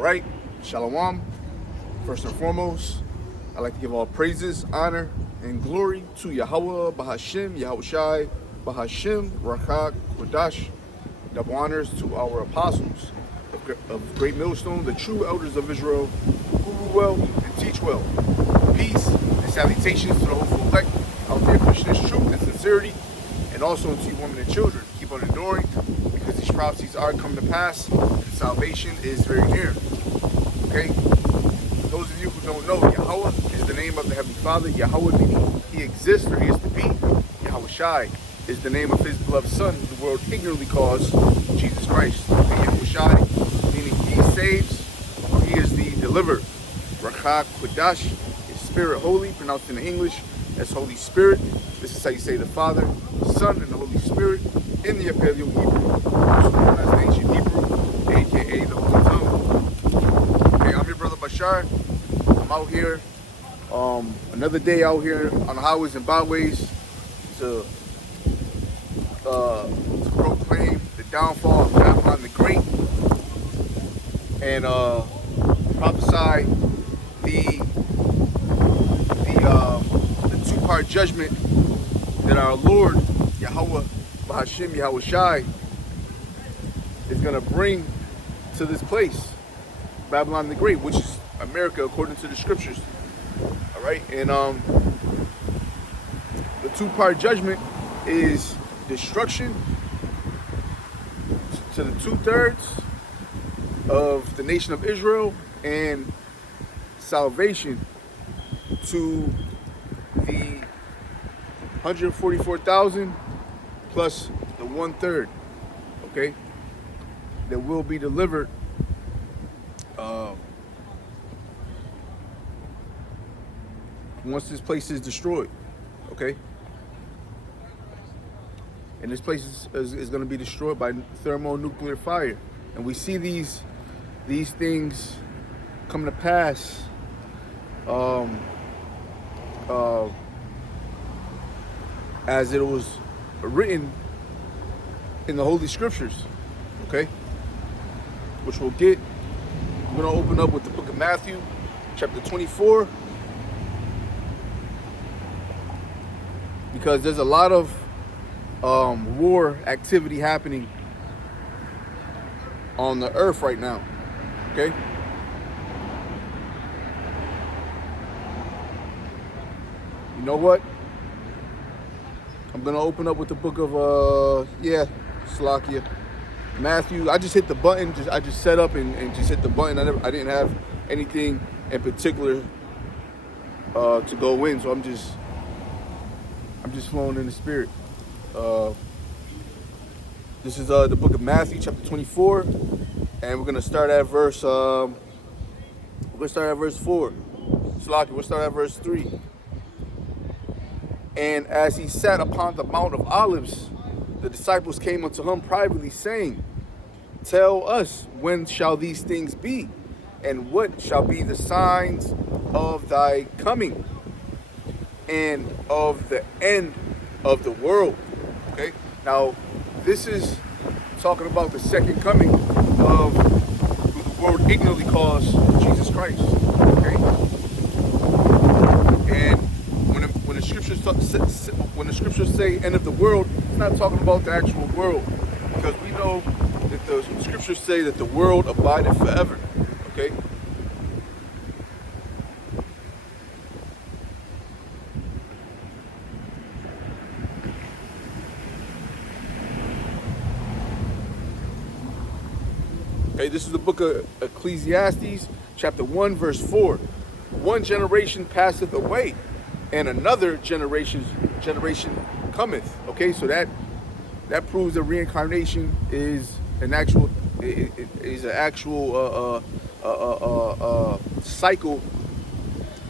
All right, Shalom. First and foremost, I'd like to give all praises, honor, and glory to Yahweh, Bahashim, Yahushai, Bahashim, Rakak, Kodash. Double honors to our apostles of Great Millstone, the true elders of Israel, who rule well and teach well. Peace and salutations to the hopeful elect out there pushing this truth and sincerity, and also to you women and children. Keep on enduring, because these prophecies are coming to pass, and salvation is very near. Okay? For those of you who don't know, Yahweh is the name of the Heavenly Father. Yahweh meaning He exists or He is to be. Yahushai is the name of His beloved Son, who the world ignorantly calls Jesus Christ. And Yahushai meaning He saves, or He is the deliverer. Rakak Kodash is Spirit Holy, pronounced in English as Holy Spirit. This is how you say the Father, the Son, and the Holy Spirit in the Paleo Hebrew, also known as the ancient Hebrew, aka the Holy Tongue. Okay, I'm your brother Bashar. I'm out here, another day out here on the highways and byways to proclaim the downfall of Babylon the Great and prophesy the two-part judgment that our Lord Yahweh Bahashim Yahushai is going to bring to this place, Babylon the Great, which is America according to the scriptures. All right, and the two-part judgment is destruction to the 2/3 of the nation of Israel, and salvation to the 144,000 plus the 1/3, okay, that will be delivered once this place is destroyed, okay? And this place is going to be destroyed by thermonuclear fire. And we see these things come to pass as it was written in the Holy Scriptures, okay? Which we'll get. We're going to open up with the book of Matthew, chapter 24. Because there's a lot of war activity happening on the earth right now, okay? You know what? I'm gonna open up with the book of Slakia, Matthew. I just hit the button. I just set up and just hit the button. I didn't have anything in particular to go in, so I'm just flowing in the spirit. This is the book of Matthew, chapter 24, and we're gonna start at verse. We're gonna start at verse 4. Slakia, we'll start at verse 3. And as he sat upon the Mount of Olives, the disciples came unto him privately, saying, "Tell us, when shall these things be? And what shall be the signs of thy coming and of the end of the world?" Okay, now this is talking about the second coming of who the world ignorantly calls Jesus Christ. Okay, and when the scriptures say end of the world, it's not talking about the actual world, because we know that the scriptures say that the world abideth forever. Okay. Okay, this is the book of Ecclesiastes, chapter 1, verse 4. One generation passeth away, and another generation cometh. Okay, so that proves that reincarnation is an actual cycle.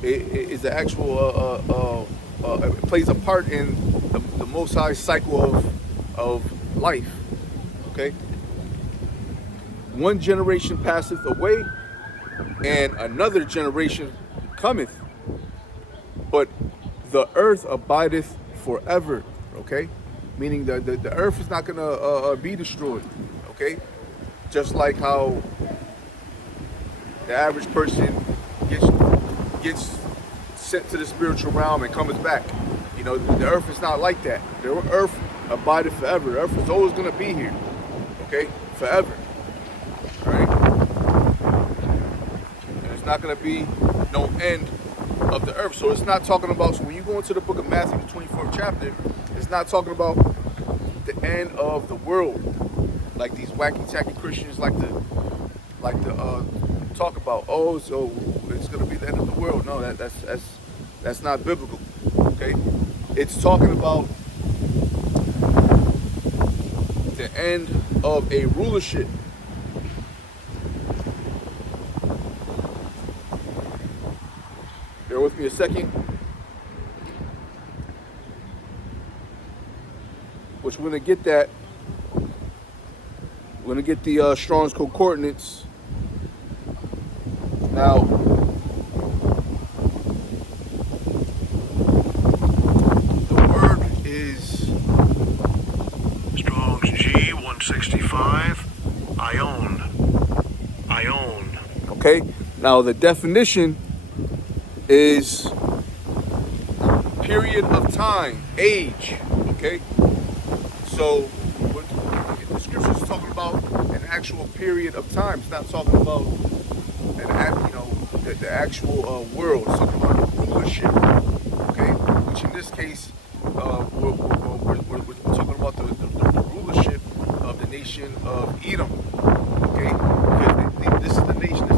It is an actual it plays a part in the Most High cycle of life. Okay. One generation passeth away, and another generation cometh, but the earth abideth forever. Okay, meaning the earth is not gonna be destroyed. Okay, just like how the average person gets sent to the spiritual realm and comes back. You know, the earth is not like that. The earth abided forever. The earth is always going to be here. Okay? Forever. All right? And there's not going to be no end of the earth. So it's not talking about, so when you go into the book of Matthew, the 24th chapter, it's not talking about the end of the world. Like these wacky tacky Christians like to talk about, oh, so it's going to be the end of the world. No, that's not biblical. Okay? It's talking about the end of a rulership. Bear with me a second. Which we're going to get that. We're going to get the Strong's Concordance. Now, the word is Strong's G 165. Ion. Okay. Now the definition is period of time, age. Okay. So what the scripture is talking about an actual period of time. It's not talking about the actual world. It's talking about rulership. Okay. Which in this case, we're talking about the rulership of the nation of Edom. Okay. Because this is the nation that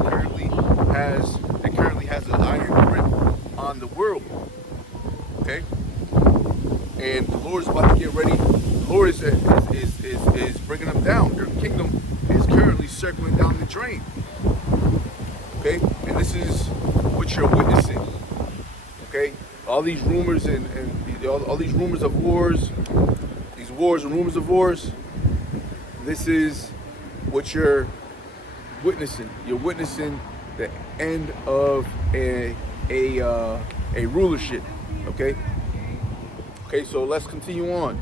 currently has an iron grip on the world. Okay. And the Lord is about to get ready. The Lord is bringing them down. Their kingdom is currently circling down the drain. Okay, and this is what you're witnessing. Okay, all these rumors and all these rumors of wars, these wars and rumors of wars. This is what you're witnessing. You're witnessing the end of a rulership. Okay. Okay, so let's continue on.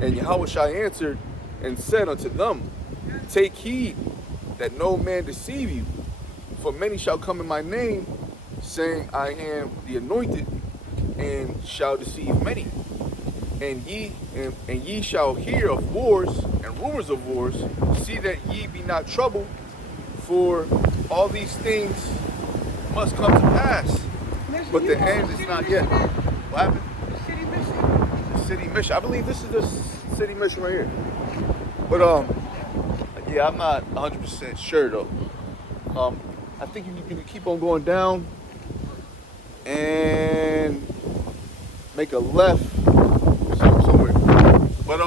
And Yahushua answered and said unto them, take heed that no man deceive you, for many shall come in my name, saying, I am the anointed, and shall deceive many. And ye shall hear of wars and rumors of wars. See that ye be not troubled, for all these things must come to pass. But the end is not yet. What happened? City mission. I believe this is the city mission right here. But yeah, I'm not 100% sure though. I think you can keep on going down and make a left somewhere. But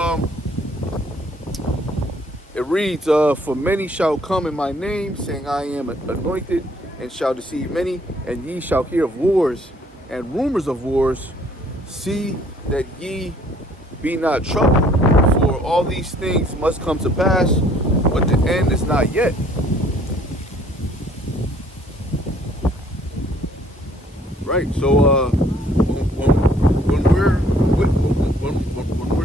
it reads, for many shall come in my name, saying I am anointed, and shall deceive many, and ye shall hear of wars and rumors of wars. See that ye be not troubled, for all these things must come to pass, but the end is not yet. Right. So when we're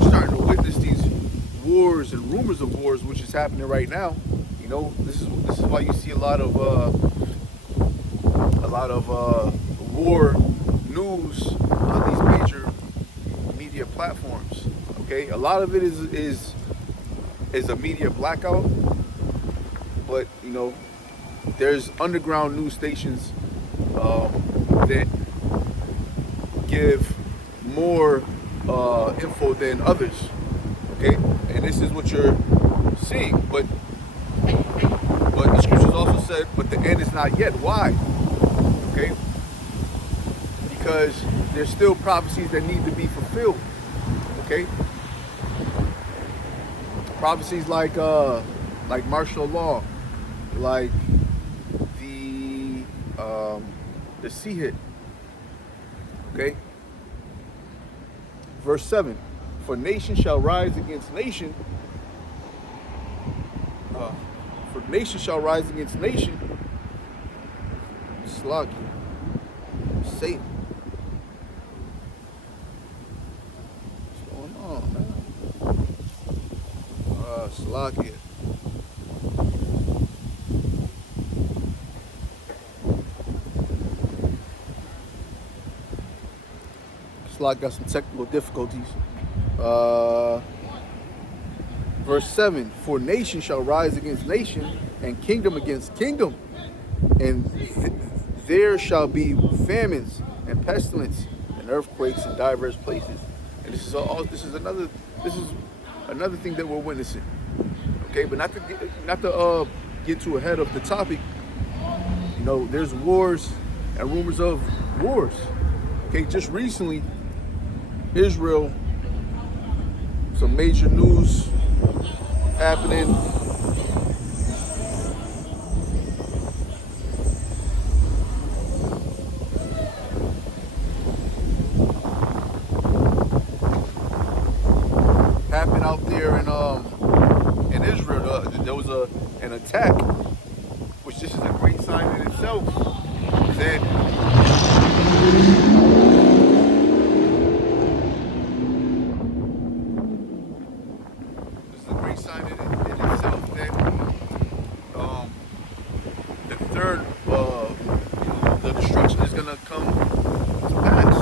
starting to witness these wars and rumors of wars, which is happening right now, you know, this is why you see a lot of war news on these major media platforms. Okay, a lot of it is a media blackout, but you know, there's underground news stations that give more info than others. Okay, and this is what you're seeing. But the scriptures also said, but the end is not yet. Why? Okay, because there's still prophecies that need to be fulfilled. Okay, prophecies like martial law, like the Sihit. Okay, verse 7: for nation shall rise against nation. For nation shall rise against nation. Sluggy. Satan. What's going on, man? Sluggy. Slack got some technical difficulties. Verse 7, for nation shall rise against nation, and kingdom against kingdom, and there shall be famines and pestilence and earthquakes in diverse places. And this is another thing that we're witnessing. Okay, but not to get too ahead of the topic. You know, there's wars and rumors of wars. Okay, just recently, Israel, some major news happening. Happened out there in Israel. There was an attack, which this is a great sign in itself. That this is a great sign in itself that the third, the destruction is gonna come to pass.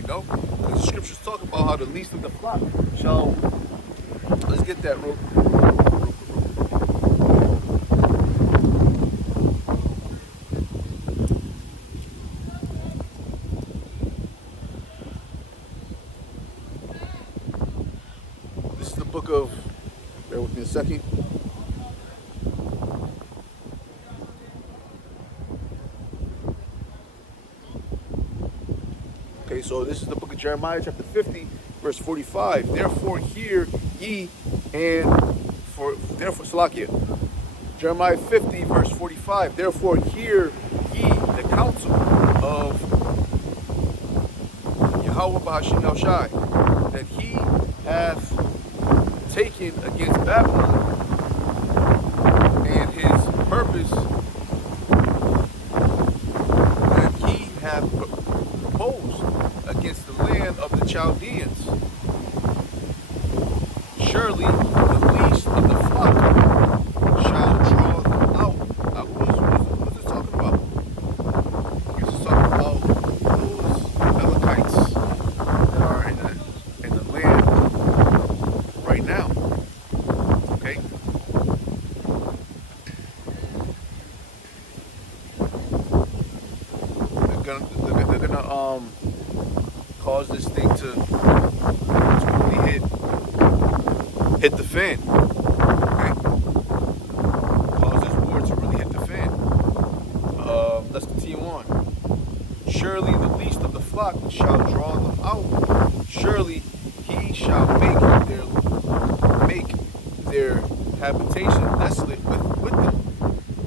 You know, because the scriptures talk about how the least of the flock shall. Let's get that real. This is the book of. Bear with me a second. Okay, so this is the book of Jeremiah, chapter 50, verse 45. Therefore, hear ye, therefore, Salakia. Jeremiah 50, verse 45. Therefore, hear ye the counsel of Yahweh Bahashim Yahushai, that he hath taken against Babylon, and his purpose that he hath proposed against the land of the Chaldeans. Surely the least of the flock shall draw them out. What's this talking about? This is talking about those Amalekites that are in the land right now. Okay? They're gonna cause this thing to really hit the fan. Okay? Cause this war to really hit the fan. Let's continue on. Surely the least of the flock shall draw them out. Surely he shall make their habitation desolate with them.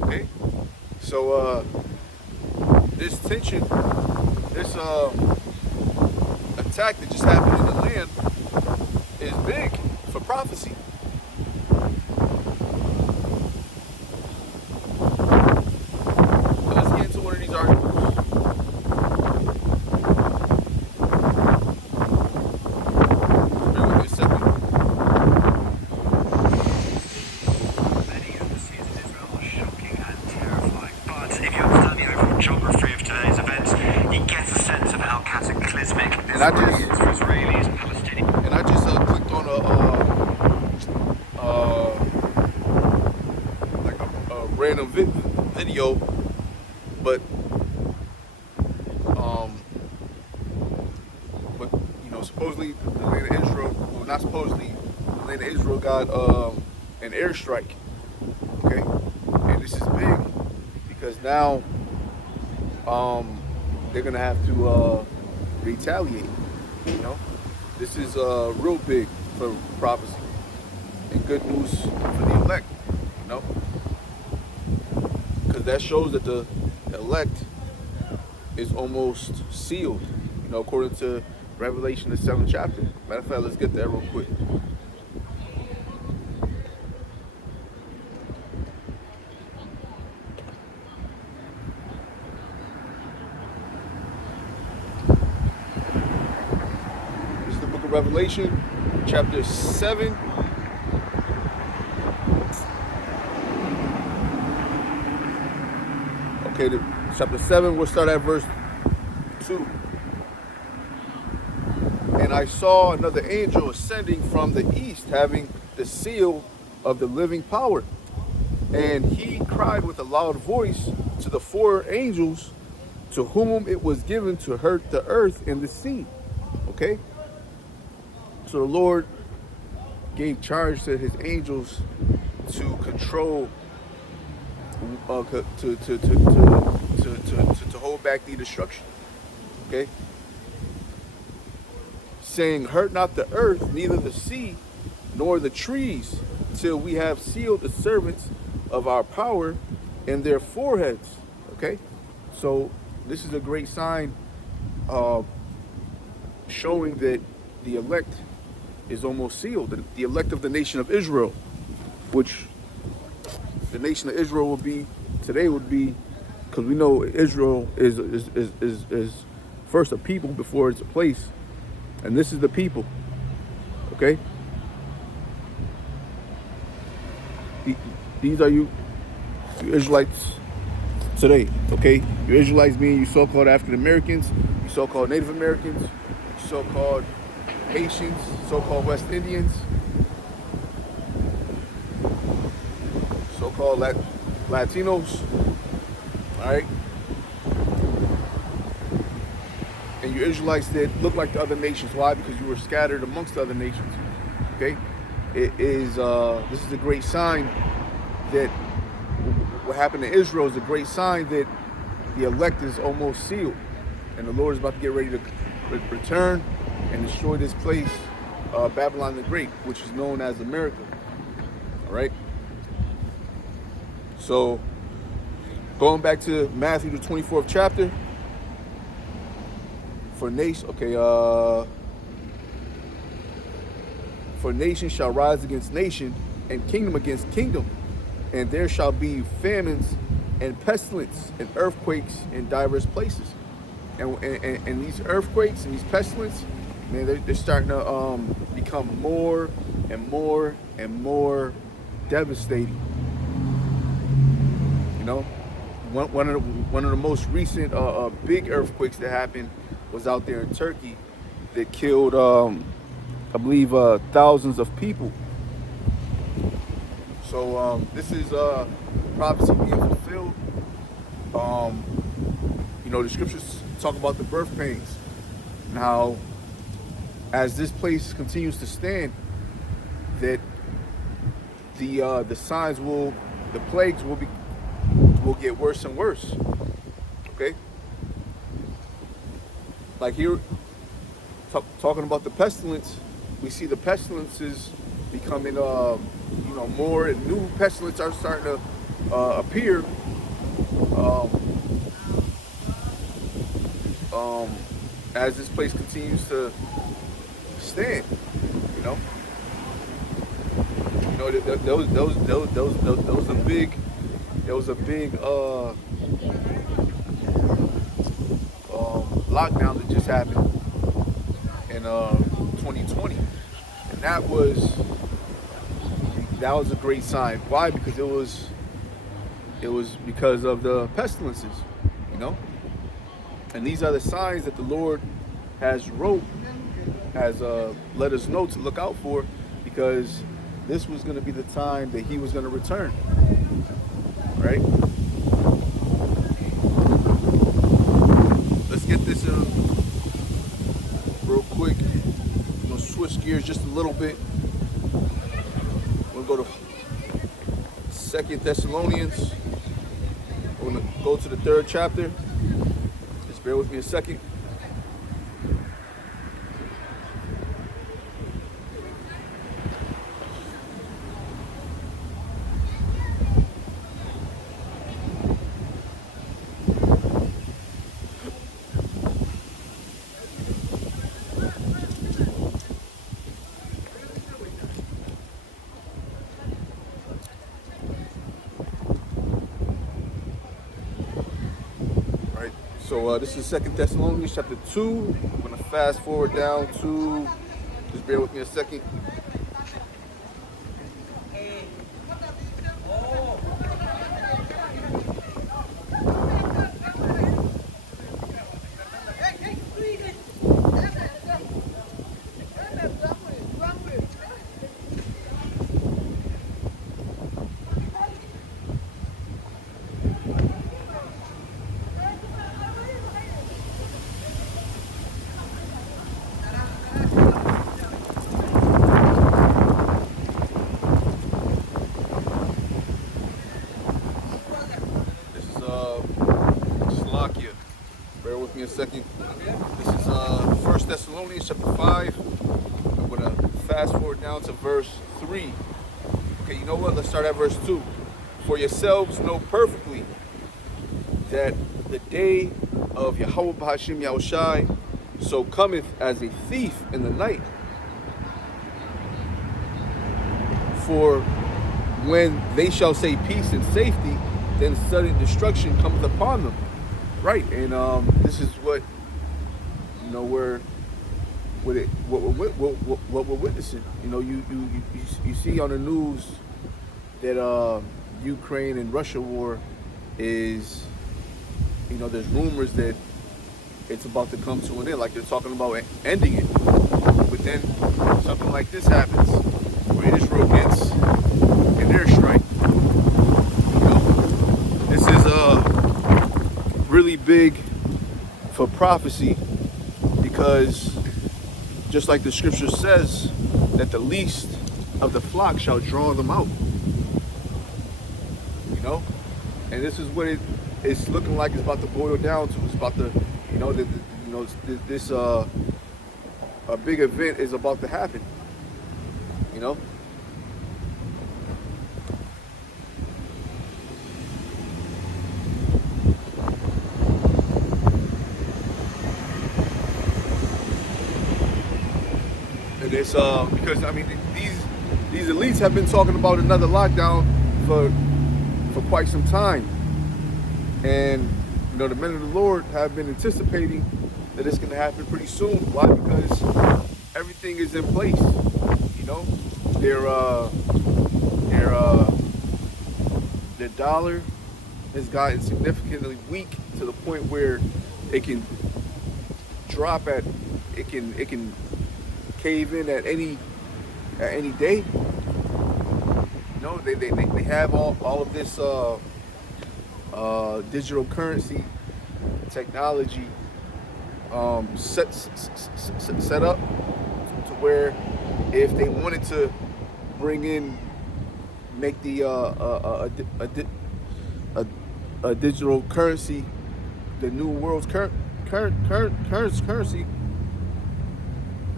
Okay? So this tension, this attack that just happened in the land is big for prophecy. So let's get into one of these articles. Bear with me a second. Many overseas in Israel are shocking and terrifying. But if you understand the overall geography of today's events, you get a sense of how cataclysmic this really is for Israelis and Palestinians. And I just clicked on a random video, but you know, supposedly the land of Israel, well, not supposedly, the land of Israel got an airstrike. Okay, and this is big because now they're gonna have to retaliate. You know, this is real big for prophecy and good news for the elect. You know, because that shows that the elect is almost sealed. You know, according to Revelation, the 7th chapter. Matter of fact, let's get that real quick. This is the book of Revelation, chapter 7. Okay, chapter 7, we'll start at verse 2. And I saw another angel ascending from the east, having the seal of the living power. And he cried with a loud voice to the four angels to whom it was given to hurt the earth and the sea. Okay? So the Lord gave charge to his angels to control, to hold back the destruction. Okay? Saying, hurt not the earth, neither the sea, nor the trees, till we have sealed the servants of our power in their foreheads. Okay? So this is a great sign showing that the elect is almost sealed. The elect of the nation of Israel, which the nation of Israel will be today, would be, because we know Israel is first a people before it's a place, and this is the people. Okay, these are you Israelites today. Okay, you Israelites mean you so-called African Americans, you so-called Native Americans, you so-called Haitians, so-called West Indians, so-called Latinos, all right? And you Israelites that look like the other nations. Why? Because you were scattered amongst the other nations, okay? This is a great sign that what happened to Israel is a great sign that the elect is almost sealed. And the Lord is about to get ready to return and destroy this place, Babylon the Great, which is known as America. All right. So, going back to Matthew the 24th chapter. For nation shall rise against nation, and kingdom against kingdom, and there shall be famines and pestilence and earthquakes in diverse places. And these earthquakes and these pestilence, man, they're starting to become more and more and more devastating. You know, one of the most recent big earthquakes that happened was out there in Turkey that killed, I believe, thousands of people. So this is prophecy being fulfilled. You know, the scriptures talk about the birth pains. Now, as this place continues to stand, that the signs the plagues will get worse and worse. Okay. Like here, talking about the pestilence, we see the pestilences becoming, more, and new pestilence are starting to appear. As this place continues to stand, there was a big lockdown that just happened in 2020, and that was a great sign. Why? Because it was because of the pestilences, and these are the signs that the Lord has let us know to look out for, because this was going to be the time that he was going to return, right? Let's get this real quick. I'm going to switch gears just a little bit. We'll go to 2 Thessalonians. We're going to go to the 3rd chapter. Just bear with me a second. So this is 2 Thessalonians chapter 2. I'm going to fast forward down to, just bear with me a second. Slovakia. Bear with me a second. This is 1 Thessalonians chapter 5. I'm going to fast forward down to verse 3. Okay, you know what? Let's start at verse 2. For yourselves know perfectly that the day of Yahweh B'Hashem Yahushai so cometh as a thief in the night. For when they shall say peace and safety, then sudden destruction cometh upon them. Right, and this is what we're witnessing. You know, you see on the news that Ukraine and Russia war is, there's rumors that it's about to come to an end, like they're talking about ending it. But then something like this happens, where Israel gets an airstrike. This is really big for prophecy, because just like the scripture says, that the least of the flock shall draw them out. And this is what it's looking like it's about to boil down to. It's about to, this a big event is about to happen. And it's because these elites have been talking about another lockdown for quite some time, and the men of the Lord have been anticipating that it's going to happen pretty soon. Why? Because everything is in place. Their dollar has gotten significantly weak to the point where it can drop it can cave in at any day. They have all of this digital currency technology set up to where if they wanted to make the a digital currency, the new world's currency,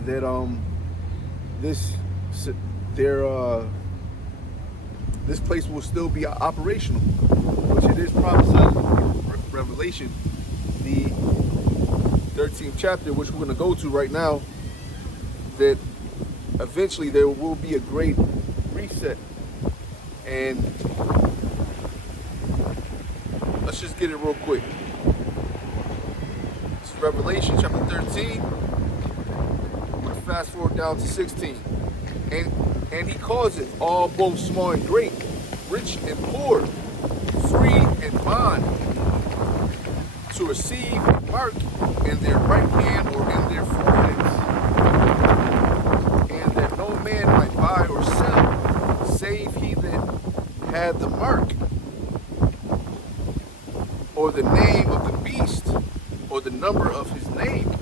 that this place will still be operational, which it is prophesied in Revelation, the 13th chapter, which we're going to go to right now, that eventually there will be a great reset. And let's just get it real quick. This is Revelation chapter 13. I'm going to fast forward down to 16. And he causeth all, both small and great, rich and poor, free and bond, to receive a mark in their right hand or in their foreheads, and that no man might buy or sell, save he that had the mark, or the name of the beast, or the number of his name.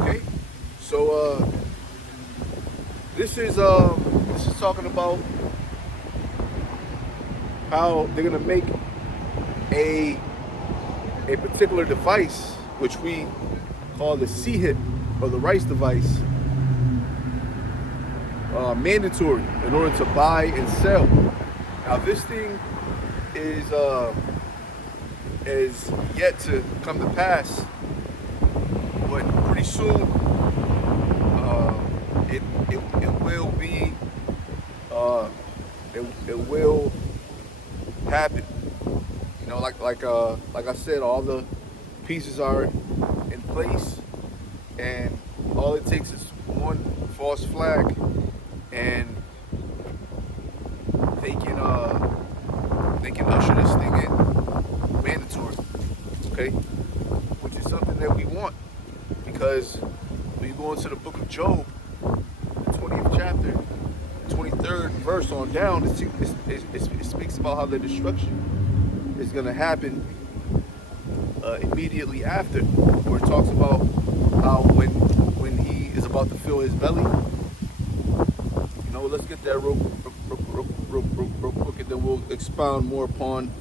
Okay, so this is talking about how they're gonna make a particular device, which we call the CHIP, or the rice device, mandatory in order to buy and sell. Now this thing is yet to come to pass, but pretty soon it will be it will happen. Like I said, all the pieces are in place, and all it takes is one false flag, and they can usher this thing in mandatory. Okay, which is something that we want, because when you go into the book of Job, the 20th chapter, 23rd verse on down, it speaks about how the destruction is going to happen immediately after, where it talks about how when he is about to fill his belly. Let's get that real quick, and then we'll expound more upon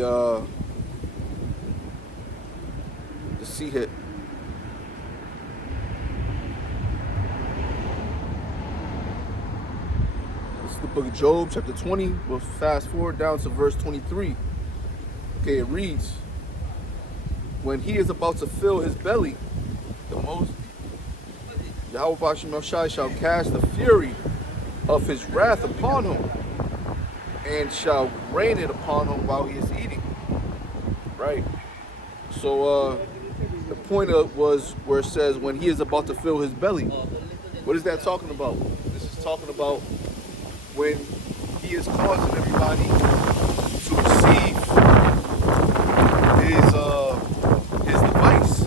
the sea hit. This is the book of Job, chapter 20. We'll fast forward down to verse 23. Okay, it reads, when he is about to fill his belly, the most Yahweh Bashim Shai shall cast the fury of his wrath upon him, and shall rain it upon him while he is eating. Right? So the point of was where it says when he is about to fill his belly. What is that talking about? This is talking about when he is causing everybody to receive his device.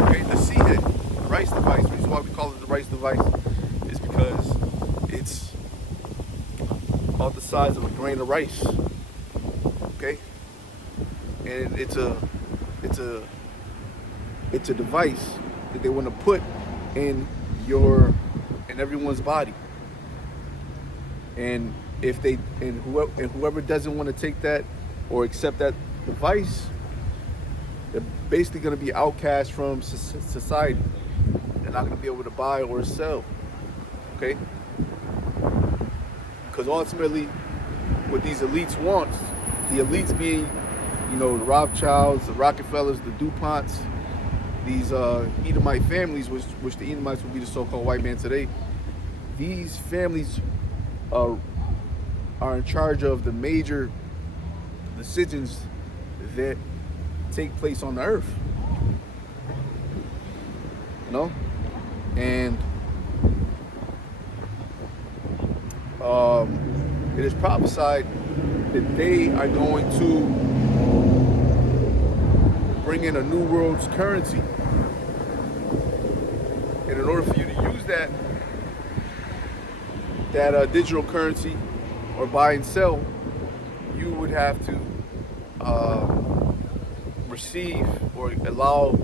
Okay, the seed, the rice device. The reason why we call it the rice device is because it's about the size of a grain of rice. Okay, and it's a device that they want to put in everyone's body. And if they whoever doesn't want to take that or accept that device, they're basically going to be outcast from society. They're not going to be able to buy or sell. Okay? Because ultimately, what these elites want, the elites being, the Rothschilds, the Rockefellers, the DuPonts, these Edomite families, which the Edomites would be the so-called white man today. These families are in charge of the major decisions that take place on the earth. And it is prophesied that they are going to bring in a new world's currency. And in order for you to use that digital currency or buy and sell, you would have to receive or allow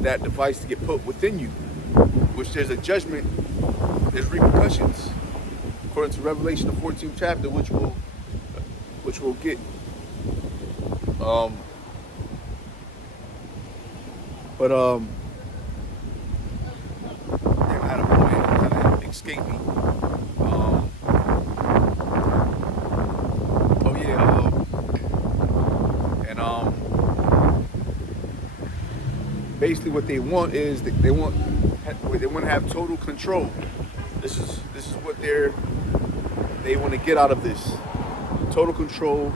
that device to get put within you, which there's a judgment, there's repercussions, according to Revelation, the 14th chapter, which we'll get. I had a point kind of escape me. Basically, what they want is that they want to have total control. This is what they want to get out of this. Total control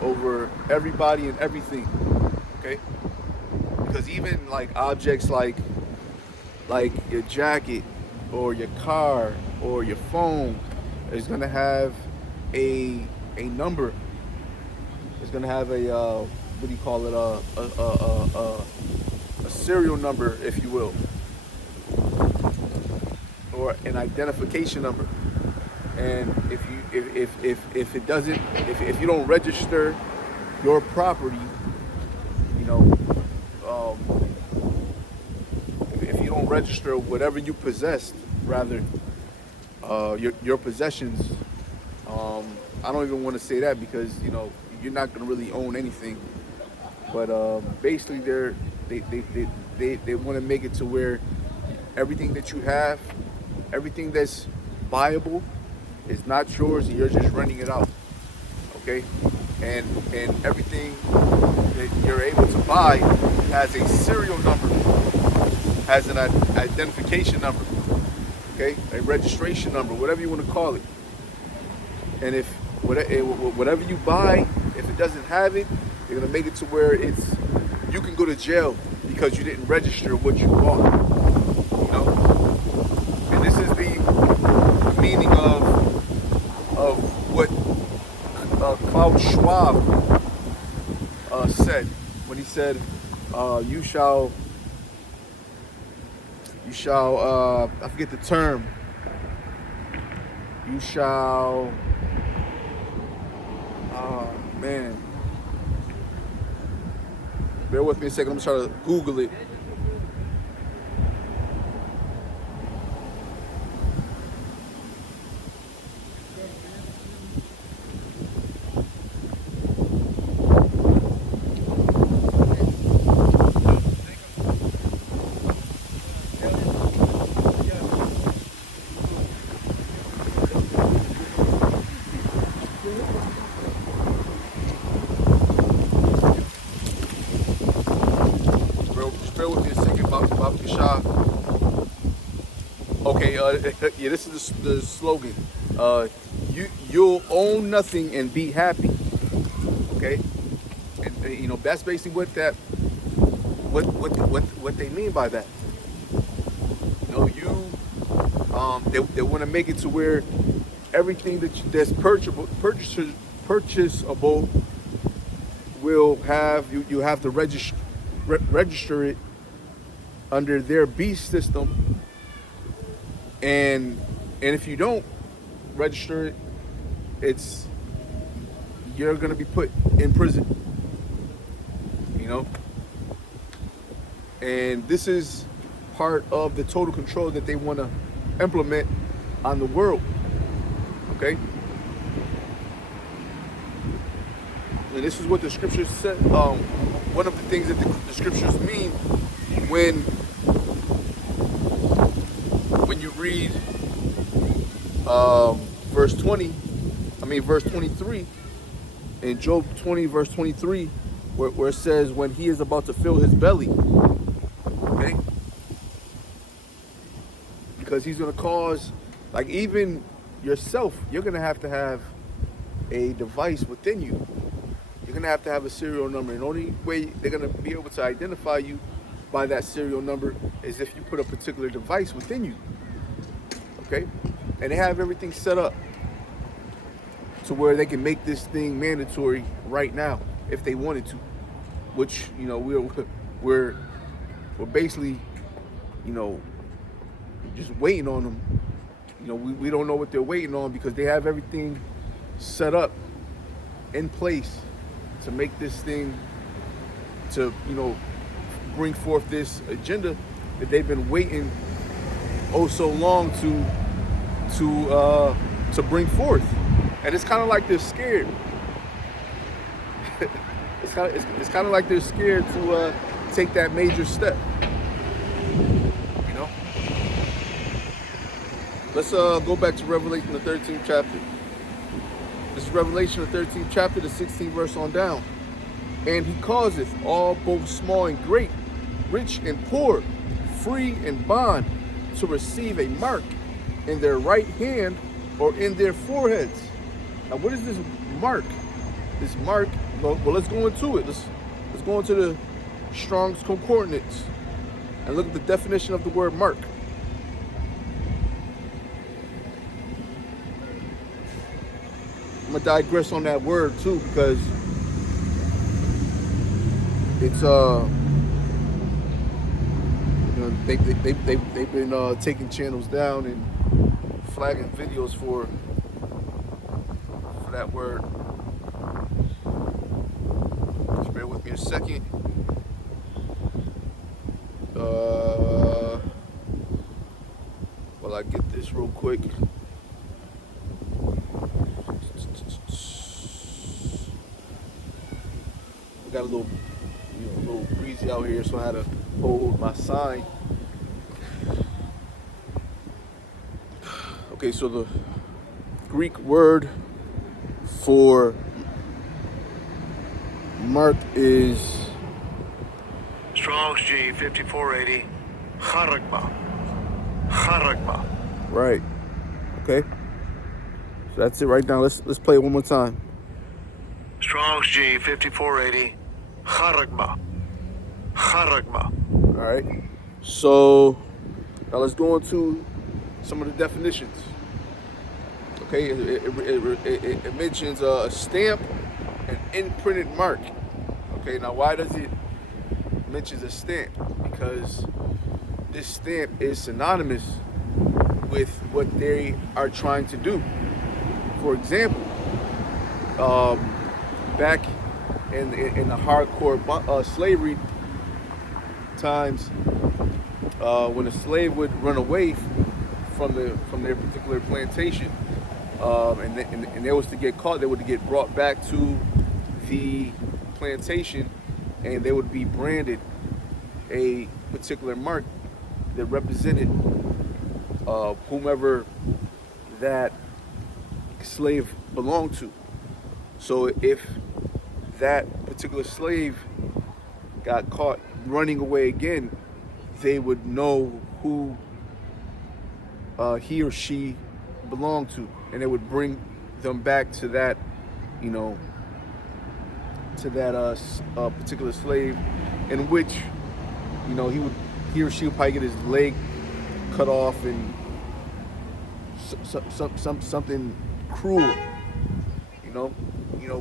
over everybody and everything. Okay? Because even like objects like your jacket or your car or your phone is gonna have a number. It's gonna have a what do you call it? A serial number, if you will, or an identification number. And if it doesn't, if you don't register your property, if you don't register whatever you possessed, rather, your possessions, I don't even want to say that because you're not gonna really own anything. But basically, they want to make it to where everything that you have, everything that's buyable, is not yours, and you're just renting it out. Okay, and everything that you're able to buy has a serial number, has an identification number. Okay, a registration number, whatever you want to call it. And if whatever you buy, if it doesn't have it, they're gonna make it to where you can go to jail because you didn't register what you bought. And this is the meaning of what Klaus Schwab said when he said, "You shall." I forget the term. You shall. Oh man. Bear with me a second. I'm trying to Google it. Okay, yeah, this is the slogan. You'll own nothing and be happy. Okay, and you know that's basically what they mean by that. You know, they want to make it to where everything that's purchasable will have you have to register it under their beast system, and if you don't register it, you're gonna be put in prison. You know, and this is part of the total control that they want to implement on the world. Okay, and this is what the scriptures said. One of the things that the scriptures mean when you read verse 23 in Job 20 verse 23, where it says when he is about to fill his belly. Okay, because he's going to cause, like, even yourself, you're going to have a device within you. You're going to have a serial number, and the only way they're going to be able to identify you by that serial number is if you put a particular device within you. Okay, and they have everything set up to where they can make this thing mandatory right now if they wanted to, which, you know, we're basically, you know, just waiting on them. You know, we don't know what they're waiting on because they have everything set up in place to make this thing, to, you know, bring forth this agenda that they've been waiting oh so long to bring forth. And it's kind of like they're scared. It's kind of like they're scared to take that major step. You know. Let's go back to Revelation, the 13th chapter. This is Revelation, the 13th chapter, the 16th verse on down. And he causeth all, both small and great, rich and poor, free and bond, to receive a mark in their right hand or in their foreheads. Now, what is this mark? This mark, well, let's go into it. Let's go into the Strong's Concordance and look at the definition of the word mark. I'm gonna digress on that word too, because it's you know, they've been taking channels down and flagging videos for that word. Just bear with me a second. While I get this real quick. Got a little, you know, a little breezy out here, so I had to hold my sign. Okay, so the Greek word for mark is Strong's G 5480. Charagma. Charagma. right. Okay. So that's it right now. Let's play it one more time. Strong's G 5480. Charagma. Charagma. All right. So now let's go into some of the definitions. Okay. It mentions a stamp, an imprinted mark. Okay. Now, why does it mention a stamp? Because this stamp is synonymous with what they are trying to do. For example, back in the hardcore slavery times, when a slave would run away from their particular plantation, and they was to get caught, they would get brought back to the plantation, and they would be branded a particular mark that represented whomever that slave belonged to. So if that particular slave got caught running away again, they would know who he or she belonged to, and it would bring them back to that, to that particular slave, in which, he or she would probably get his leg cut off and something cruel,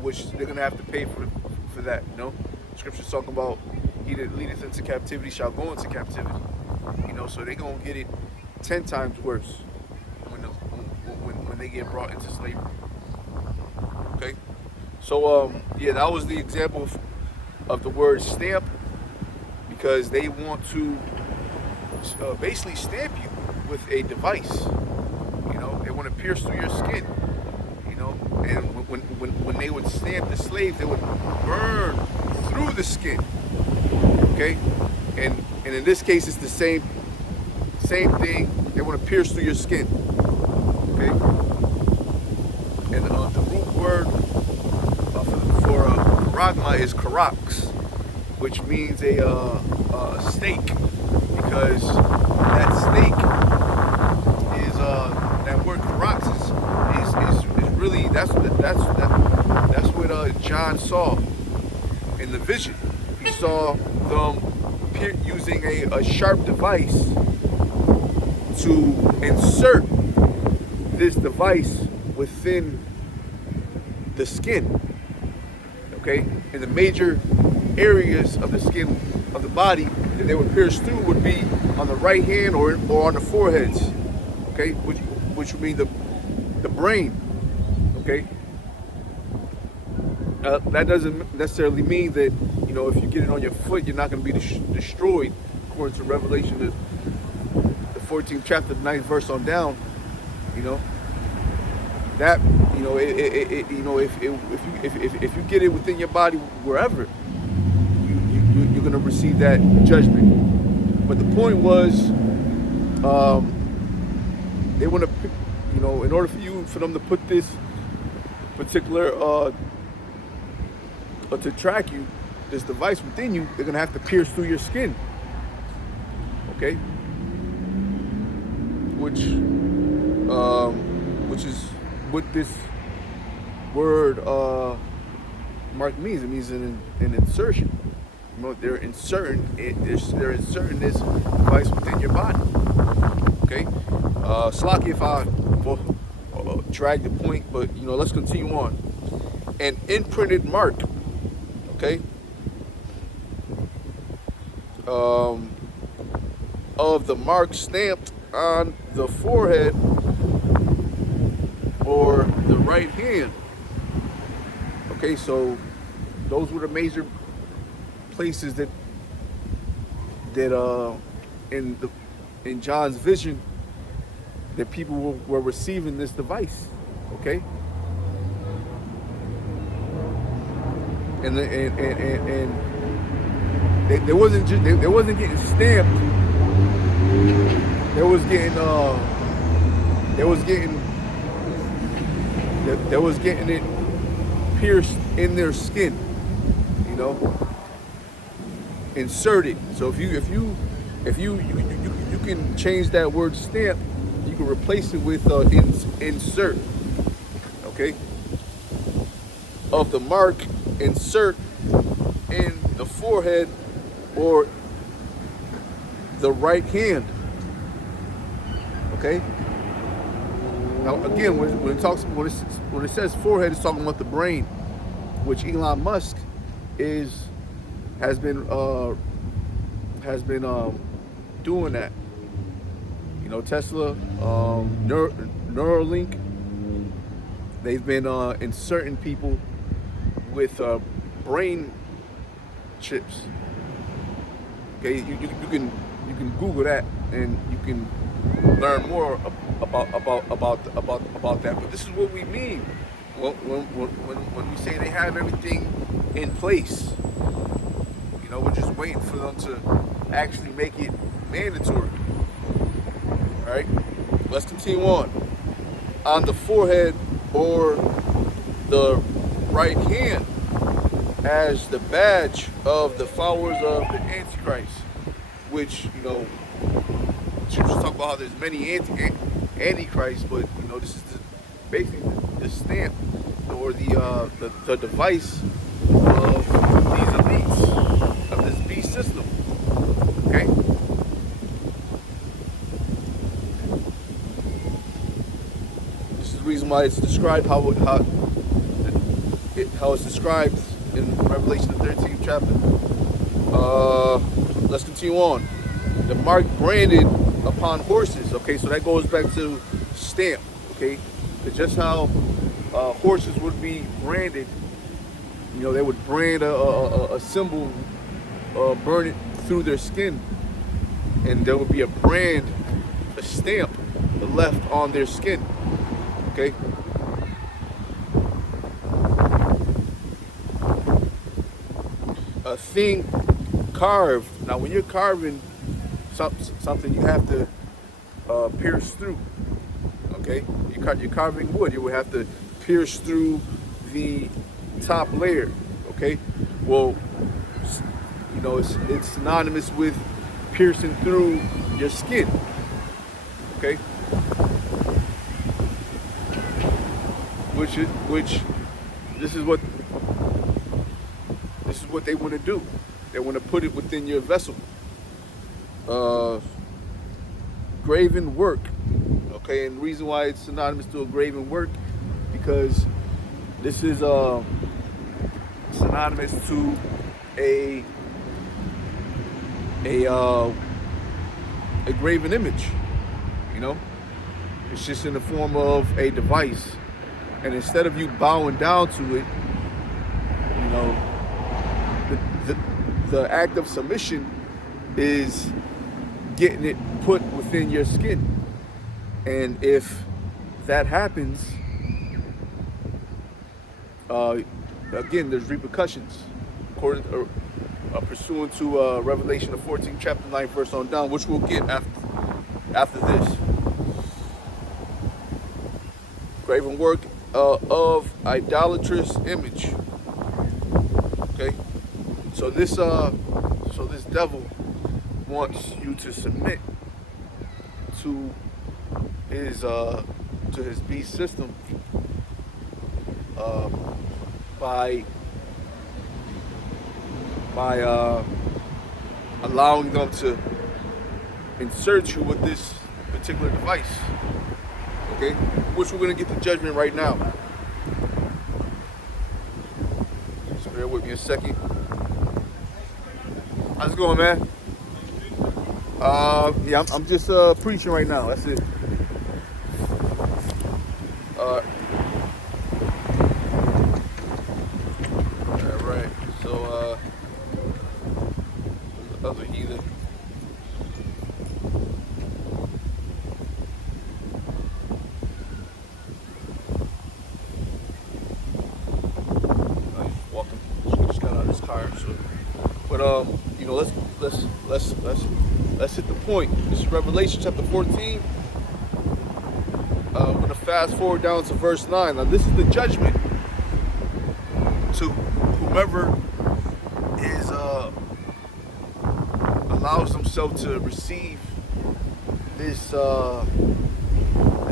which they're gonna have to pay for that. Scripture's talking about he that leadeth into captivity shall go into captivity. So they're gonna get it 10 times worse when they get brought into slavery. Okay, so that was the example of the word stamp, because they want to basically stamp you with a device. They want to pierce through your skin. And when they would stamp the slave, they would burn through the skin. Okay, and in this case, it's the same thing. They want to pierce through your skin. Okay, and the root word for karagma is karax, which means a stake, because that stake is that word karax is really that's what John saw in the vision. He saw them using a sharp device to insert this device within the skin. Okay, and the major areas of the skin of the body that they would pierce through would be on the right hand or on the foreheads. Okay, which would mean the brain. Okay, that doesn't necessarily mean that if you get it on your foot, you're not going to be destroyed, according to Revelation, the 14th chapter, the 9th verse on down. That if you get it within your body wherever, you're going to receive that judgment. But the point was, they want to, in order for them to put this particular to track you, this device within you, they're gonna have to pierce through your skin. Okay, which is what this word mark means. It means an insertion. They're inserting this device within your body. Okay, Slocky, if I drag the point, but let's continue on. An imprinted mark. Okay, of the mark stamped on the forehead or the right hand. Okay, so those were the major places that in John's vision that people were receiving this device. Okay. And they wasn't getting stamped. They was getting it pierced in their skin, inserted. So if you can change that word stamp, you can replace it with insert. Okay, of the mark. Insert in the forehead or the right hand. Okay. Now again, when it says forehead, it's talking about the brain, which Elon Musk has been doing that. Tesla, Neuralink, they've been inserting people with brain chips. Okay, you can Google that and you can learn more about that. But this is what we mean when we say they have everything in place. We're just waiting for them to actually make it mandatory. All right, let's continue on. On the forehead or the right hand as the badge of the followers of the Antichrist, which scriptures talk about how there's many Antichrist, but this is basically the stamp or the device of these elites of this beast system. Okay. This is the reason why it's described how it's described in Revelation the 13th chapter. Let's continue on. The mark branded upon horses. Okay, so that goes back to stamp. Okay, it's just how horses would be branded. They would brand a symbol, burn it through their skin, and there would be a brand, a stamp left on their skin. Okay. A thing carved. Now, when you're carving something, you have to pierce through. Okay, you're carving wood. You would have to pierce through the top layer. Okay, well, it's synonymous with piercing through your skin. Okay, which this is what they want to do. They want to put it within your vessel. Graven work. Okay, and the reason why it's synonymous to a graven work, because this is synonymous to a graven image. It's just in the form of a device, and instead of you bowing down to it, the act of submission is getting it put within your skin. And if that happens, again, there's repercussions, pursuant to Revelation the 14th chapter 9 verse on down, which we'll get after this. Graven work of idolatrous image. Okay, so this devil wants you to submit to his beast system by allowing them to insert you with this particular device. Okay, which we're gonna get the judgment right now. Just bear with me a second. How's it going, man? Yeah, I'm just preaching right now. That's it. All right. So the other heathen. Just got out of this car. So, but let's hit the point. This is Revelation chapter 14. I'm gonna fast forward down to verse 9. Now this is the judgment to whomever is allows themselves to receive this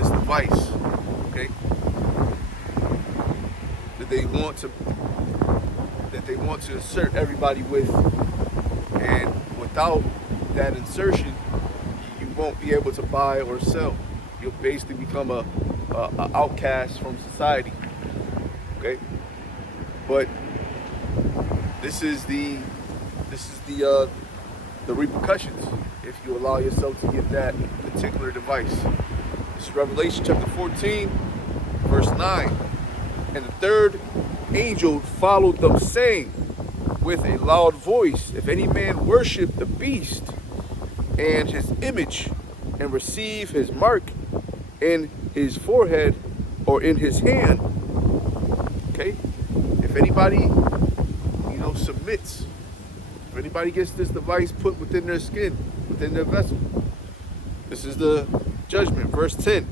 device. Okay, that they want to insert everybody with, and without that insertion, you won't be able to buy or sell. You'll basically become a outcast from society. Okay, but this is the repercussions if you allow yourself to get that particular device. This is Revelation chapter 14, verse 9. And the third angel followed them, saying with a loud voice, if any man worship the beast and his image, and receive his mark in his forehead or in his hand. Okay, if anybody submits, if anybody gets this device put within their skin, within their vessel, this is the judgment. Verse 10,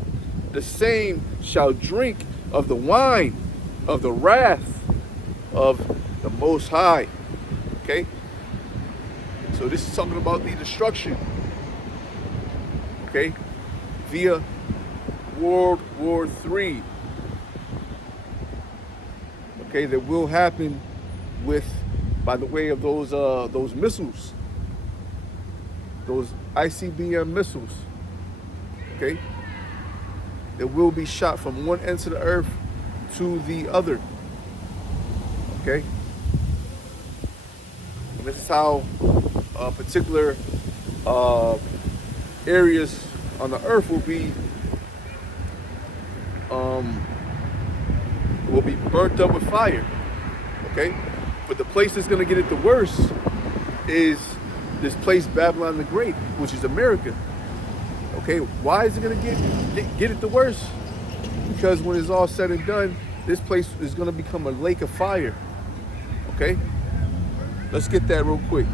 the same shall drink of the wine of the wrath of the Most High. Okay, so this is talking about the destruction, okay, via World War III. Okay, that will happen by the way of those missiles, those ICBM missiles. Okay, that will be shot from one end of the earth to the other. Okay, and this is how particular areas on the earth will be burnt up with fire. Okay, but the place that's gonna get it the worst is this place Babylon the Great, which is America. Okay, why is it gonna get it the worst? Because when it's all said and done, this place is gonna become a lake of fire. Okay, let's get that real quick.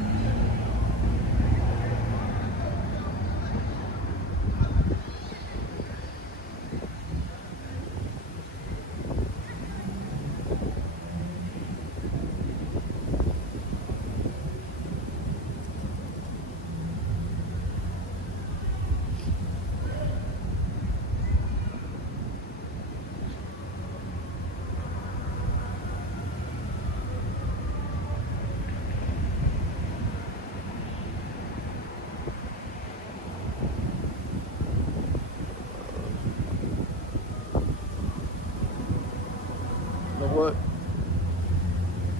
You know what?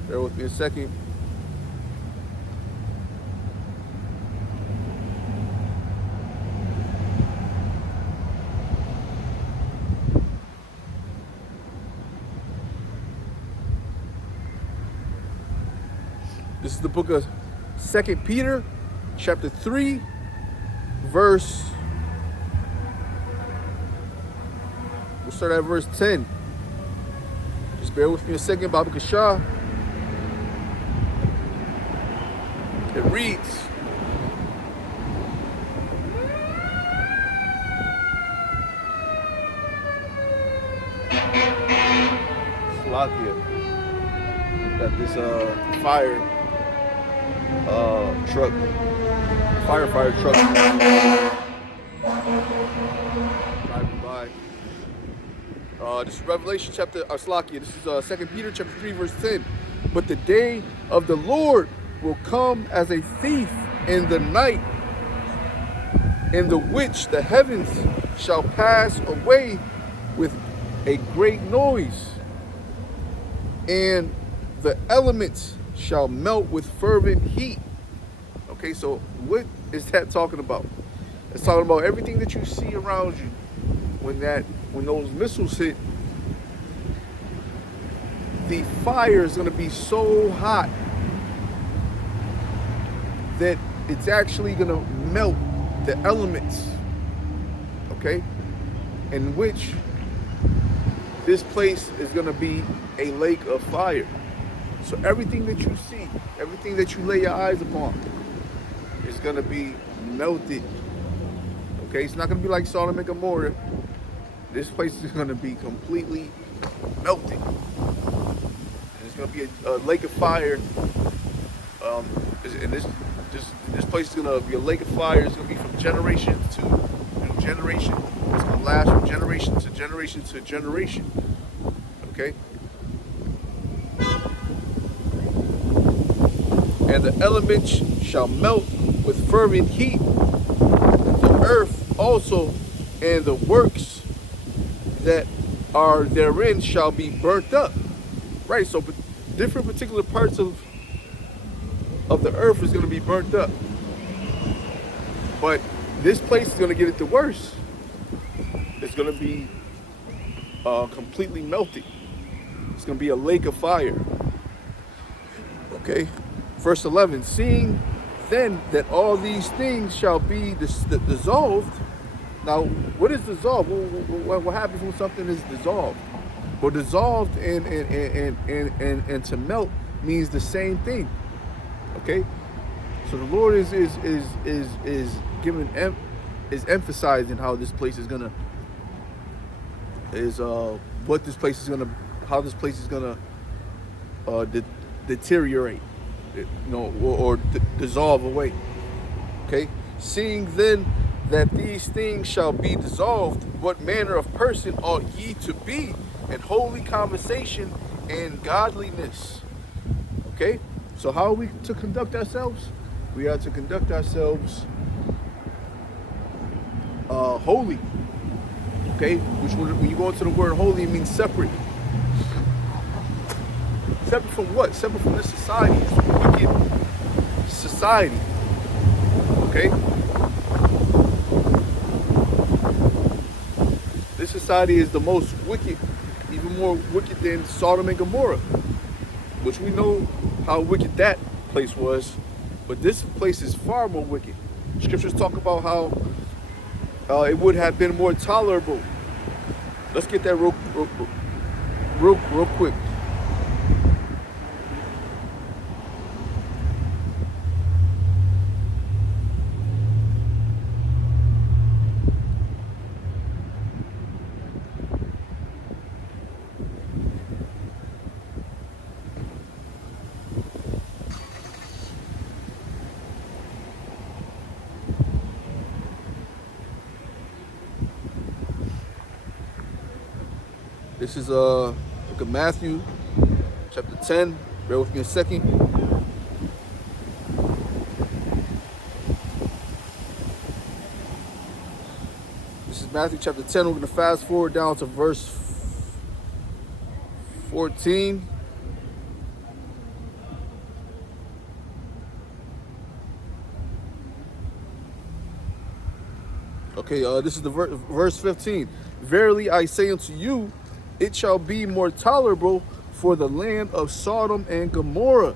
Bear with me a second. This is the book of 2 Peter, chapter 3, verse. We'll start at verse 10. Just bear with me a second, Baba Kashah. It reads, Slovakia, that this firefighter truck driving by. This is Revelation chapter, Slovakia. This is 2 Peter chapter 3 verse 10. But the day of the Lord will come as a thief in the night, in the which the heavens shall pass away with a great noise, and the elements shall melt with fervent heat. Okay, so what is that talking about? It's talking about everything that you see around you when those missiles hit. The fire is going to be so hot that it's actually going to melt the elements, okay, in which this place is going to be a lake of fire. So everything that you see, everything that you lay your eyes upon is going to be melted, okay? It's not going to be like Sodom and Gomorrah. This place is going to be completely melted. And it's going to be a lake of fire. And this place is going to be a lake of fire. It's going to be from generation to generation. It's going to last from generation to generation to generation. Okay? And the elements shall melt with fervent heat. The earth also and the works that are therein shall be burnt up. Right? So different particular parts of the earth is going to be burnt up. But this place is going to get it the worst. It's going to be completely melted. It's going to be a lake of fire. Okay? Verse 11, seeing then that all these things shall be dissolved. Now, what is dissolved? What happens when something is dissolved? Well, dissolved and to melt means the same thing. Okay, so the Lord is emphasizing how this place is gonna how this place is gonna deteriorate, dissolve away. Okay, seeing then that these things shall be dissolved, what manner of person ought ye to be in holy conversation and godliness? Okay, so how are we to conduct ourselves? We are to conduct ourselves holy. Okay, which when you go into the word holy, it means separate. Separate from what? Separate from this society, this wicked society. Okay? This society is the most wicked, even more wicked than Sodom and Gomorrah, which we know how wicked that place was, but this place is far more wicked. Scriptures talk about how it would have been more tolerable. Let's get that real quick. This is book of Matthew, chapter 10. Bear with me a second. This is Matthew chapter 10. We're going to fast forward down to verse 14. Okay, this is the verse 15. Verily I say unto you, it shall be more tolerable for the land of Sodom and Gomorrah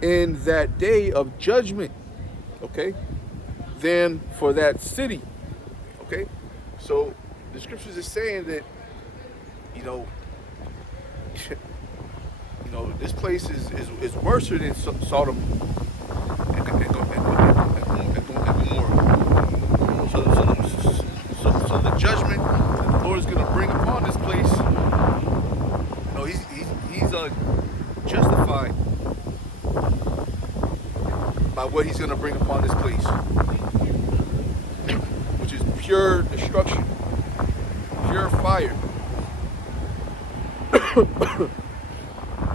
in that day of judgment, okay, than for that city, okay? So the scriptures is saying that, you know, this place is worse than Sodom and Gomorrah. So the judgment that the Lord is going to bring upon this place, he's justified by what he's going to bring upon this place, which is pure destruction, pure fire.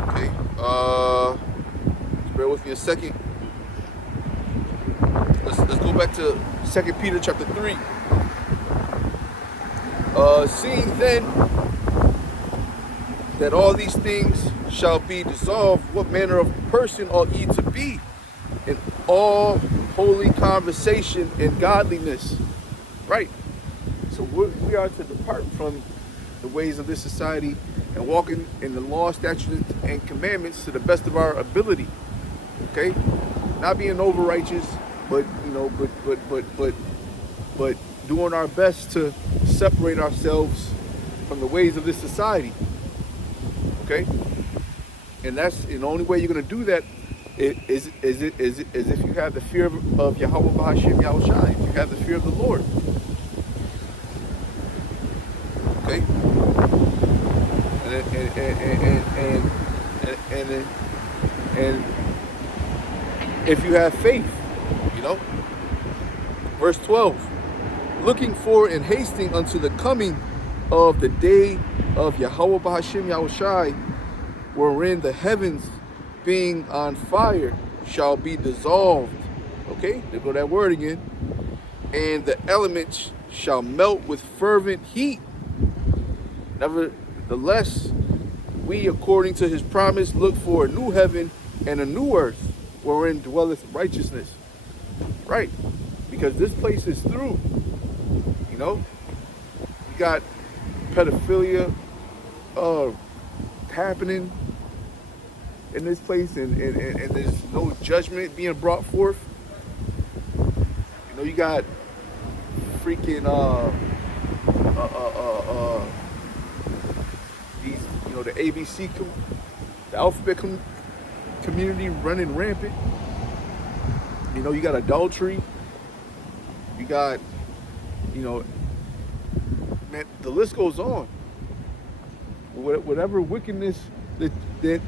Okay, bear with me a second. Let's go back to 2 Peter chapter 3. Seeing then that all these things shall be dissolved, what manner of person ought ye to be in all holy conversation and godliness? Right. So we are to depart from the ways of this society and walk in the law, statutes, and commandments to the best of our ability. Okay, not being over righteous, but but doing our best to separate ourselves from the ways of this society. Okay, and the only way you're going to do that is if you have the fear of Yahweh Bahashim Yahushai, if you have the fear of the Lord. Okay, and if you have faith, Verse 12. Looking for and hasting unto the coming of the day of Yahweh Bahashim Yahushai, wherein the heavens being on fire shall be dissolved. Okay, there go that word again. And the elements shall melt with fervent heat. Nevertheless, we, according to his promise, look for a new heaven and a new earth, wherein dwelleth righteousness. Right, because this place is through. You got pedophilia happening in this place, and there's no judgment being brought forth. You got freaking these, the ABC, the alphabet community running rampant. You got adultery. You got, man, the list goes on. Whatever wickedness that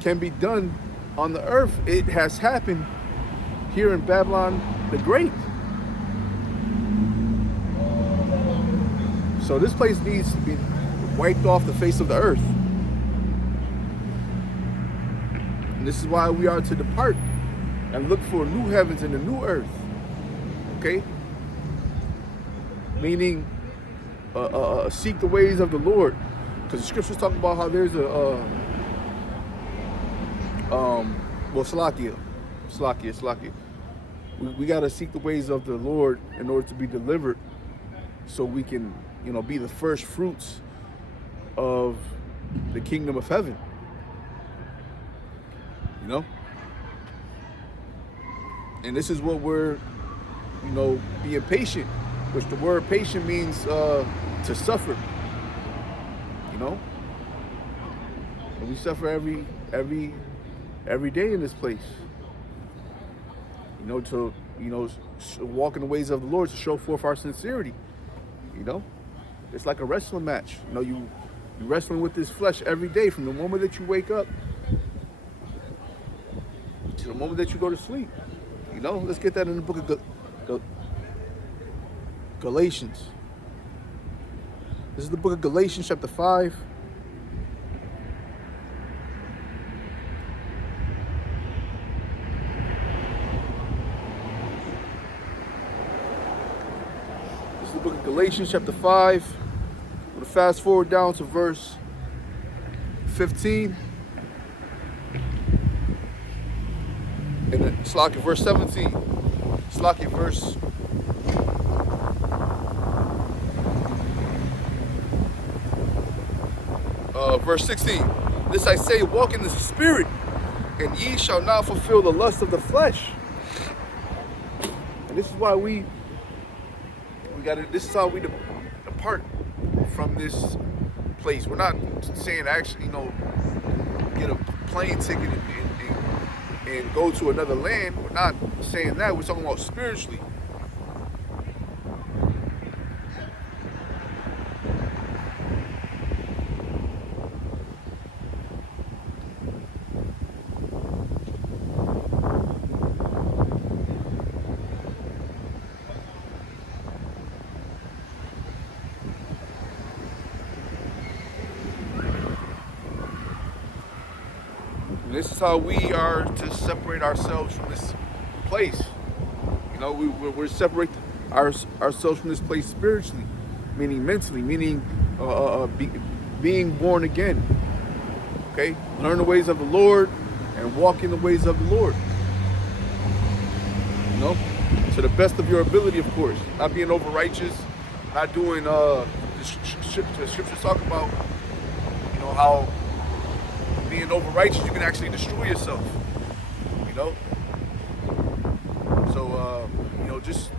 can be done on the earth, it has happened here in Babylon the Great. So this place needs to be wiped off the face of the earth. And this is why we are to depart and look for new heavens and a new earth. Okay? Meaning, seek the ways of the Lord. Because the scriptures talk about how there's Slakia. We got to seek the ways of the Lord in order to be delivered, so we can, be the first fruits of the kingdom of heaven. And this is what we're, being patient, which the word patient means to suffer. And we suffer every day in this place. To walk in the ways of the Lord, to show forth our sincerity. It's like a wrestling match. You're wrestling with this flesh every day, from the moment that you wake up to the moment that you go to sleep. Let's get that in the book of Galatians. This is the book of Galatians, chapter 5. The book of Galatians chapter 5. We're going to fast forward down to verse 15. And then Slakia verse 17. Slakia verse 16. This I say, walk in the spirit, and ye shall not fulfill the lust of the flesh. And this is why this is how we depart from this place. We're not saying actually, get a plane ticket and go to another land. We're not saying that. We're talking about spiritually. This is how we are to separate ourselves from this place. We're separate ourselves from this place spiritually, meaning mentally, meaning being born again. Okay? Learn the ways of the Lord and walk in the ways of the Lord. To the best of your ability, of course. Not being over righteous, not doing the scriptures talk about, how being over righteous, you can actually destroy yourself. So just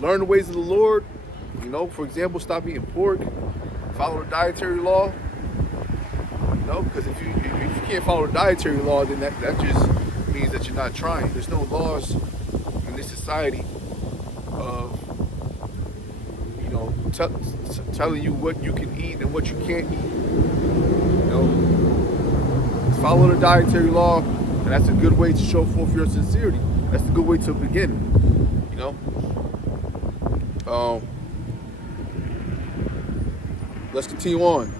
learn the ways of the Lord. For example, stop eating pork, follow the dietary law. Because if you can't follow the dietary law, then that just means that you're not trying. There's no laws in this society of telling you what you can eat and what you can't eat. Follow the dietary law, and that's a good way to show forth your sincerity. That's a good way to begin. Let's continue on.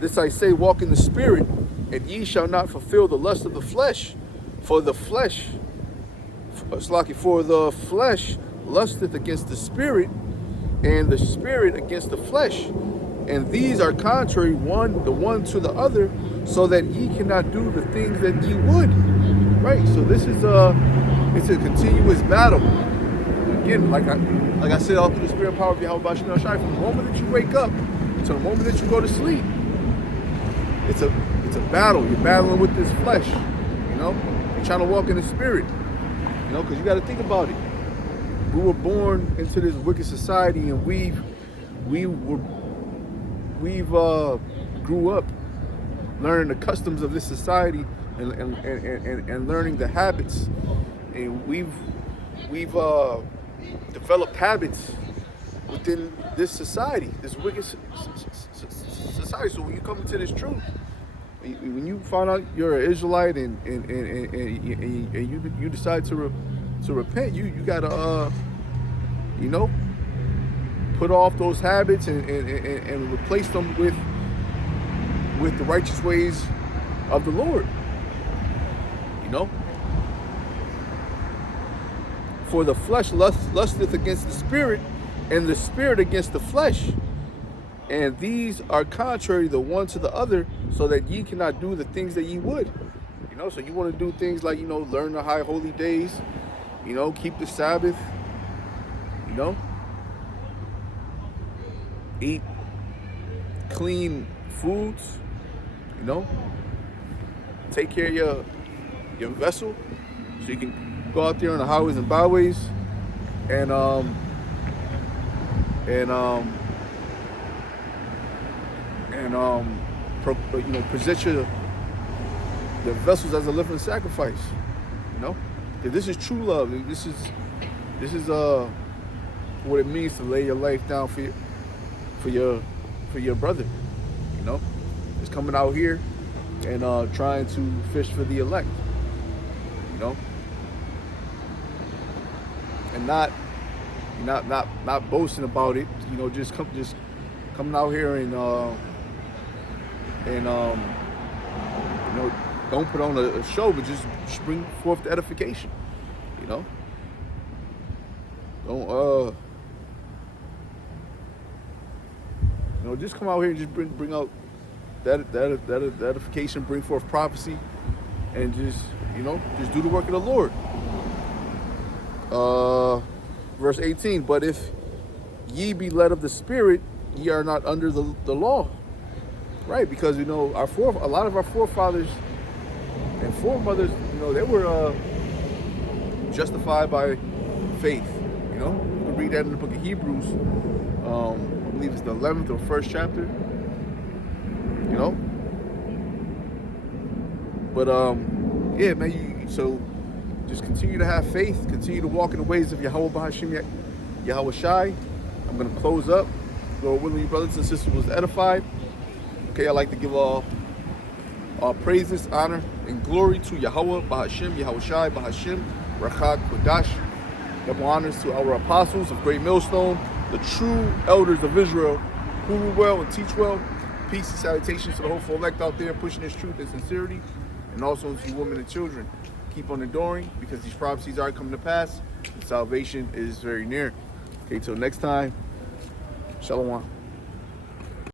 This I say, walk in the spirit, and ye shall not fulfill the lust of the flesh. For the flesh lusteth against the spirit, and the spirit against the flesh. And these are contrary the one to the other, so that ye cannot do the things that ye would. Right? So this is it's a continuous battle. Again, like I said, all through the spirit and power of Yahweh Shai, from the moment that you wake up to the moment that you go to sleep, it's a battle. You're battling with this flesh. You're trying to walk in the spirit. Because you got to think about it. We were born into this wicked society, and we've grew up learning the customs of this society and learning the habits, and we've developed habits within this society, this wicked society. So when you come into this truth, when you find out you're an Israelite and you decide to repent, you gotta put off those habits and replace them with the righteous ways of the Lord. You know? For the flesh lusteth against the spirit, and the spirit against the flesh. And these are contrary the one to the other, so that ye cannot do the things that ye would. You know, so you want to do things like, you know, learn the high holy days, you know, keep the Sabbath, you know, eat clean foods, you know, take care of your vessel, so you can go out there on the highways and byways and present your vessels as a living sacrifice. You know, because this is true love. This is what it means to lay your life down for your brother. You know, it's coming out here and trying to fish for the elect. You know, and not boasting about it. You know, just coming out here and you know, don't put on a show, but just bring forth the edification. You know, don't you know, just come out here and just bring out that edification, bring forth prophecy, and just, you know, just do the work of the Lord. Verse 18, but if ye be led of the Spirit, ye are not under the law. Right, because, you know, a lot of our forefathers and foremothers, you know, they were justified by faith. You know, you can read that in the book of Hebrews. I believe it's the 11th or 1st chapter. You know, but yeah, man. So just continue to have faith, continue to walk in the ways of Yahweh Bahashim Yahweh Shai. I'm gonna close up. Lord willing, you brothers and sisters was edified. Okay, I'd like to give all praises, honor, and glory to Yahweh, Bahashim, Yahweh Shai, Bahashim, Rachak, Kodash. Double honors to our apostles of Great Millstone, the true elders of Israel, who rule well and teach well. Peace and salutations to the hopeful elect out there pushing this truth and sincerity, and also to women and children. Keep on enduring, because these prophecies are coming to pass, and salvation is very near. Okay, till next time, Shalom.